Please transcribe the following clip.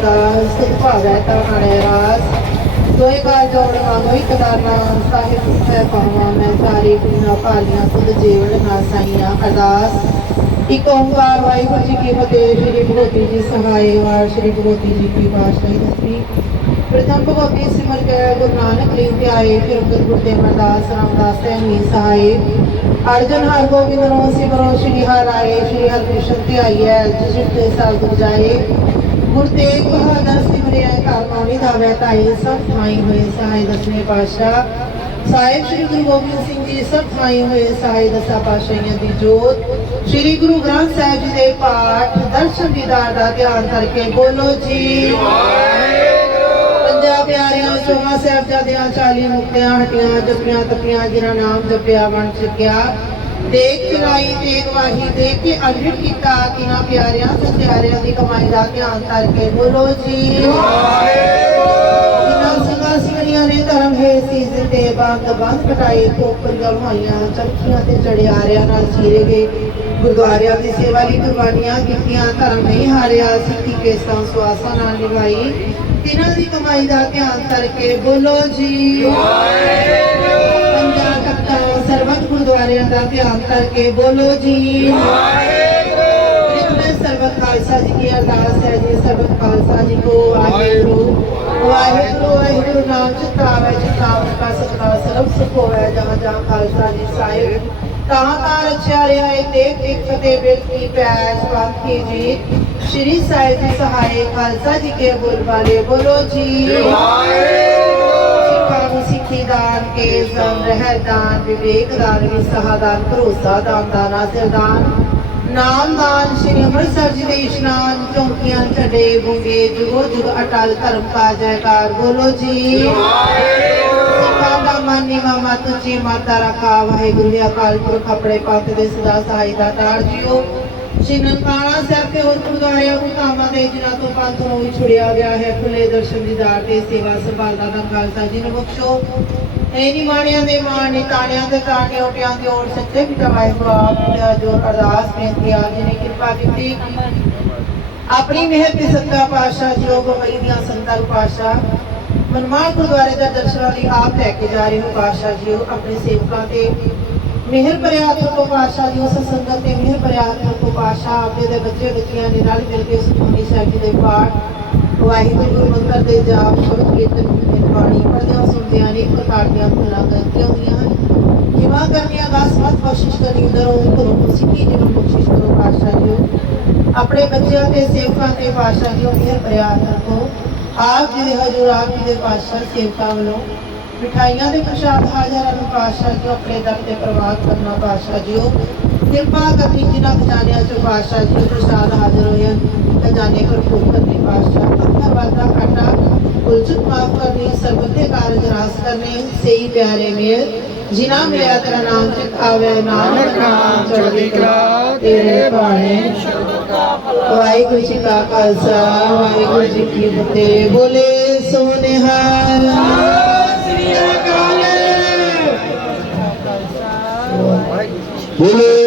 ਅਰਦਾਸ ਸਿੱਖ ਭਾਵੈ ਤਾਂ ਰਾਸ ਦੋਏ ਕਾਰ ਜੋੜ ਮੰਗੋ ਇੱਕ ਸਾਹਿਬ ਮੈਂ ਪਾਵਾਂ ਮੈਂ ਸਾਰੀ ਦੁਨੀਆ ਭਾਲੀਆਂ, ਖੁਦ ਜੀਵਨ ਨਾ ਸਾਈਆਂ, ਅਰਦਾਸ। ਇੱਕ ਓੰਕਾਰ ਵਾਹਿਗੁਰੂ ਜੀ ਕੀ ਫਤਿਹ, ਸ਼੍ਰੀ ਭਗਵਤੀ ਜੀ ਸਹਾਏ ਵਾਰ, ਸ਼੍ਰੀ ਭਗਵਤੀ ਜੀ ਕੀ ਬਾਸ਼ਾਹੀ ਦਸਤੀ ਪ੍ਰਥਮ ਭਗਵਤੀ ਸਿਮਰ ਕੇ, ਗੁਰੂ ਨਾਨਕ ਲੀਨ ਤੇ ਆਏ ਫਿਰ ਅੰਗਦ ਗੁਰਦੇਵ ਅਰਦਾਸ, ਰਾਮਦਾਸ ਸੈਣੀ ਸਹਾਏ ਅਰਜਨ ਹਰ ਗੋਬਿੰਦ ਨੂੰ ਸਿਮਰੋ, ਸ਼੍ਰੀ ਹਰਿ ਰਾਏ ਸ਼੍ਰੀ ਹਰਿ ਕ੍ਰਿਸ਼ਨ ਤੇ ਆਈਐ ਜਿਸ ਤੇ ਸਾਲ ਗੁਰ ਜਾਏ। ਗੁਰ ਤੇਗ ਬਹਾਦਰ ਸਿਮਰਿਆ ਕਾਲ ਮਾਉਣੀ ਦਾ ਵੈ ਤਾਈ ਸਭ ਥਾਈ ਹੋਏ ਸਹਾਈ ਦਸਵੇਂ ਪਾਤਸ਼ਾਹ। ਸਾਹਿਬ ਸ੍ਰੀ ਗੁਰੂ ਗੋਬਿੰਦ ਸਿੰਘ ਜੀ ਸਭ ਥਾਈ ਹੋਏ ਸਹਾਈ ਦਸਾਂ ਪਾਤਸ਼ਾਹੀਆਂ ਦੀ ਜੋਤ। ਸ੍ਰੀ ਗੁਰੂ ਗ੍ਰੰਥ ਸਾਹਿਬ ਜੀ ਦੇ ਪਾਠ ਦਰਸ਼ਨ ਦੀਦਾਰ ਦਾ ਧਿਆਨ ਕਰਕੇ ਬੋਲੋ ਜੀ। ਪੰਜਾਂ ਪਿਆਰਿਆਂ ਚੋਹਾਂ ਸਾਹਿਬਜ਼ਾਦਿਆਂ 40 ਮੁਕਤਿਆਂ ਹਟੀਆਂ ਜਪੀਆਂ ਤਪੀਆਂ ਜਿਨ੍ਹਾਂ ਨਾਮ ਜਪਿਆ ਬਣ ਚੁੱਕਿਆ ਦੇਖ ਚਲਾਈ ਤੇ ਗਵਾਹੀ ਦੇ ਕੇ ਅਨਿਟ ਕੀਤਾ ਤਿਨਾਂ ਪਿਆਰਿਆਂ ਸਤਿਆਰਿਆਂ ਦੀ ਕਮਾਈ ਦਾ ਧਿਆਨ ਕਰਕੇ ਬੋਲੋ ਜੀ। ਸਿੰਘਣੀਆਂ ਨੇ ਧਰਮ ਹੈ ਸੀਸ ਤੇ ਬੰਦ ਬੰਦ ਕਟਾਈ ਕੋਪਰੀਆਂ ਭਾਈਆਂ ਚਰਖੀਆਂ ਤੇ ਚੜਿਆਰਿਆਂ ਨਾਲ ਚੀਰੇ ਗਏ। ਗੁਰਦੁਆਰਿਆਂ ਦੀ ਸੇਵਾ ਲਈ ਕੁਰਬਾਨੀਆਂ ਕੀਤੀਆਂ ਧਰਮ ਨਹੀਂ ਹਾਰਿਆ ਸਿੱਖੀ ਕੇਸਾਂ ਨਾਲ ਨਿਭਾਈ। ਤਿਨਾਂ ਦੀ ਕਮਾਈ ਦਾ ਧਿਆਨ ਕਰਕੇ ਬੋਲੋ ਜੀ। ਗੁਰਦੁਆਰਿਆਂ ਦਾ ਧਿਆਨ ਕਰਕੇ ਬੋਲੋ ਜੀ। ਇੱਕ ਮੈਂ ਸਰਬੱਤ ਖਾਲਸਾ ਜੀ ਕੀ ਅਰਦਾਸ ਹੈ ਜੀ, ਸਰਬੱਤ ਖਾਲਸਾ ਜੀ ਕੋ ਵਾਹਿਗੁਰੂ। ਵਾਹਿਗੁਰੂ ਵਾਹਿਗੁਰੂ ਨਾਮ ਚਿਤਾਵੇ ਚਿਤਾਵੇ ਕਾ ਸਤਿਕਾਰ ਸਰਬ ਸੁਖ ਹੋਵੇ ਜਹਾਂ ਜਹਾਂ ਖਾਲਸਾ ਜੀ ਸਾਹਿਬ। ਤਾਂ ਤਾਂ ਰਚਿਆ ਰਿਹਾ ਹੈ ਦੇਖ ਦੇਖ ਫਤਿਹ ਬਿਲ ਪੈਸ ਵਾਕੀ ਜੀ। ਸ਼੍ਰੀ ਸਾਹਿਬ ਜੀ ਸਹਾਏ ਖਾਲਸਾ ਜੀ ਕੇ ਬੋਲ ਵਾਲੇ ਬੋਲੋ ਜੀ। ਸਿੱਖਾਂ ਨੂੰ ਸਿੱਖੀ ਦਾਨ ਕੇ ਜ਼ਮ ਰਹਿ ਦਾਨ, ਵਿਵੇਕ ਦਾਨ, ਵਿਸਹਾ ਦਾਨ, ਭਰੋਸਾ ਦਾਨ, ਦਾਨਾ ਦਾਨ। ਨਾਮ ਦਾਨ ਸ਼੍ਰੀ ਅੰਮ੍ਰਿਤਸਰ ਜੀ ਦੇ ਇਸ਼ਨਾਨ, ਚੌਂਕੀਆਂ ਛੜੇ ਬੁੰਗੇ, ਜੁਗੋ ਜੁਗ ਅਟਲ ਧਰਮ ਕਾ ਜੈਕਾਰ ਬੋਲੋ ਜੀ। ਸਿੱਖਾਂ ਦਾ ਮਨ ਨੀਵਾ ਮਤ ਉੱਚੀ ਮਾਤਾ ਰੱਖਾ ਵਾਹਿਗੁਰੂ ਅਕਾਲ ਪੁਰਖ, ਆਪਣੇ ਪੰਥ ਦੇ ਸਦਾ ਸਹਾਈ ਦਾ ਤਾਰ ਜੀਓ। ਸ਼੍ਰੀ ਨਨਕਾਣਾ ਸਾਹਿਬ ਤੇ ਹੋਰ ਗੁਰਦੁਆਰਿਆਂ ਨੂੰ ਕਾਮਾਂ ਦੇ ਜਿਨ੍ਹਾਂ ਤੋਂ ਪੰਥ ਨੂੰ ਵਿਛੜਿਆ ਗਿਆ ਹੈ। ਖੁੱਲੇ ਦਰਸ਼ਨ ਦੀਦਾਰ ਤੇ ਸੇਵਾ ਸੰਭਾਲ ਦਾ ਦਾਨ ਖਾਲਸਾ ਜੀ ਨੂੰ ਬਖਸ਼ੋ। ਇਹ ਨਿਮਾਣਿਆਂ ਦੇ ਮਾਣ ਨਿਤਾਣਿਆਂ ਦੇ ਤਾਣੇ ਓਟਿਆਂ ਦੀ ਓਟ ਸੱਚੇ ਪਿਤਾ ਵਾਹਿਗੁਰੂ ਆਪ ਦਾ ਜੋ ਅਰਦਾਸ, ਬੇਨਤੀ ਆ ਜੀ ਨੇ ਕਿਰਪਾ ਕੀਤੀ। ਆਪਣੀ ਮਿਹਰ ਤੇ ਸੱਤਾ ਪਾਸ਼ਾ ਜੋ ਗਵਈ ਦੀਆਂ ਸੰਤਾਂ ਪਾਸ਼ਾ ਮਨਮਾਨ ਗੁਰਦੁਆਰੇ ਦਾ ਦਰਸ਼ਨਾਂ ਲਈ ਆਪ ਲੈ ਕੇ ਜਾ ਰਹੇ ਹੋ ਪਾਸ਼ਾ ਜੀ ਆਪਣੇ ਸੇਵਕਾਂ ਤੇ ਮਿਹਰ ਭਰਿਆ ਹੱਥ ਤੋਂ ਪਾਸ਼ਾ ਜੀ ਉਸ ਸੰਗਤ ਤੇ ਮਿਹਰ ਭਰਿਆ ਹੱਥ ਤੋਂ ਪਾਸ਼ਾ ਆਪਦੇ ਦੇ ਬੱਚੇ ਬੱਚੀਆਂ ਦੇ ਨਾਲ ਮਿਲ ਕੇ ਸੁਖਮਨੀ ਸਾਹਿਬ ਜੀ ਦੇ ਪਾਠ, ਵਾਹਿਗੁਰੂ ਮੰਤਰ ਦੇ ਜਾਪ ਸ਼ਬਦ ਕੀਰਤਨ ਦੇ ਬਾਣੀ ਪੜ੍ਹਦਿਆਂ ਸੁਣਦਿਆਂ ਅਨੇਕ ਪ੍ਰਕਾਰ ਦੀਆਂ ਭੁੱਲਾਂ ਗਲਤੀਆਂ ਹੁੰਦੀਆਂ ਹਨ। ਜਿਵਾ ਕਰਨੀਆਂ ਦਾ ਸਮਤ ਬਖਸ਼ਿਸ਼ ਕਰੀ ਦਰੋ ਕਰੋ ਸਿੱਖੀ ਜੀਵਨ ਬਖਸ਼ਿਸ਼ ਕਰੋ ਪਾਸ਼ਾ ਜੀ ਆਪਣੇ ਬੱਚਿਆਂ ਤੇ, ਸੇਵਕਾਂ ਤੇ ਪਾਸ਼ਾ ਜੀ ਮਿਹਰ ਭਰਿਆ ਹੱਥ ਰੱਖੋ। ਆਪ ਜੀ ਦੇ ਹਜ਼ੂਰ ਆਪ ਜੀ ਦੇ ਪਾਸ਼ਾ ਸੇਵਕਾਂ ਵੱਲੋਂ ਮਿਠਾਈਆਂ ਦੇ ਪ੍ਰਸ਼ਾਦ ਹਾਜ਼ਰਾਂ ਨੂੰ ਪਾਤਸ਼ਾਹ ਜੀ ਆਪਣੇ ਦਰ ਤੇ ਪ੍ਰਵਾਨ ਕਰਨਾ ਪਾਤਸ਼ਾਹ ਜੀਓ ਕਿਰਪਾ ਕਰਨੀ ਜਿਨ੍ਹਾਂ ਖਜ਼ਾਨਿਆਂ ਚੋਂ ਪਾਤਸ਼ਾਹ ਜੀ ਪ੍ਰਸ਼ਾਦ ਹਾਜ਼ਰ ਹਨ। ਖਜ਼ਾਨੇ ਭਰਪੂਰ ਕਰਨੇ ਪਾਤਸ਼ਾਹ ਅੱਖਰ ਵਾਦਾ ਕਾਟਾ ਉਲਝਣ ਮਾਫ ਕਰਨੀ ਸਰਬਤੇ ਕਾਰਜ ਰਾਸ ਕਰਨੇ ਸਹੀ ਪਿਆਰੇ ਮੇਰ ਜਿਨ੍ਹਾਂ ਮਿਲਿਆ ਤੇਰਾ ਨਾਮ ਚਿਤ ਆਵੇ ਨਾਨਕ ਨਾਮ ਚੜ੍ਹਦੀ ਕਲਾ ਤੇਰੇ ਬਾਣੇ। ਵਾਹਿਗੁਰੂ ਜੀ ਕਾ ਖਾਲਸਾ ਵਾਹਿਗੁਰੂ ਜੀ ਕੀ ਫਤਿਹ। ਬੋਲੇ ਸੋਨਿਹਾਰ। ਬੋਲੇ